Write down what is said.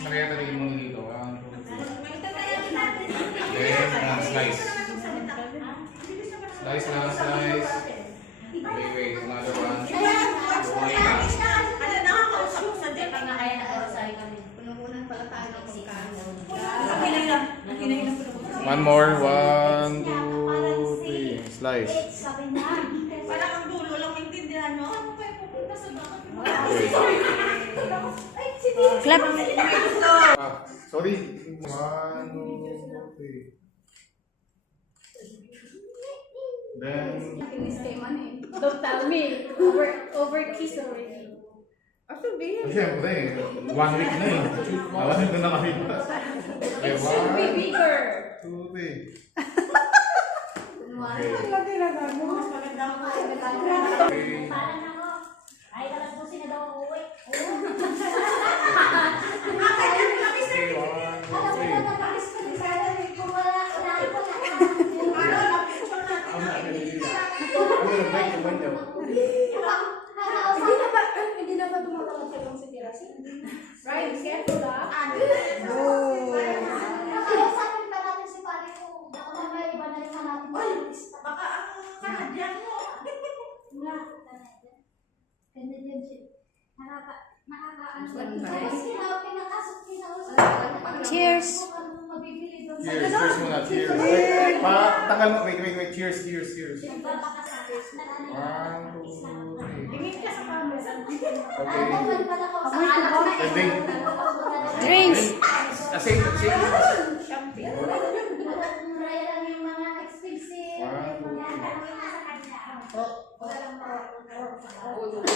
Maria, talagin mo dito. Then, slice. Slice lang, slice. Wait, another one. One more. 1, 2, 3. Slice. Parang ang dulo lang maintindihan nyo. Ano kayo pupunta sa bakit? Clap. Sorry. 1, 2, 3. Then, Don't tell me. Over kiss already. siyempre, 1 week na eh. 1 week na nakalipas. Okay, It should be 1, bigger. 2, 3. Okay. Ay, talaspusin na daw ang uwi. Okay, 1, 2, 3. Hindi na ba tumatawag sa si Tirasi? Right, careful ah. Nakausapin pa natin si Pare ko. Baka mamaya iba na rin natin. Baka ang kanadyan mo. Canadian siya. Nakakaano. Cheers. Cheers, cheers muna, cheers. Tagal mo, wait, cheers. 1, 2, 3. Okay. Drinks. Save. Muraya lang yung mga expensive. One, two, three. Wala lang po.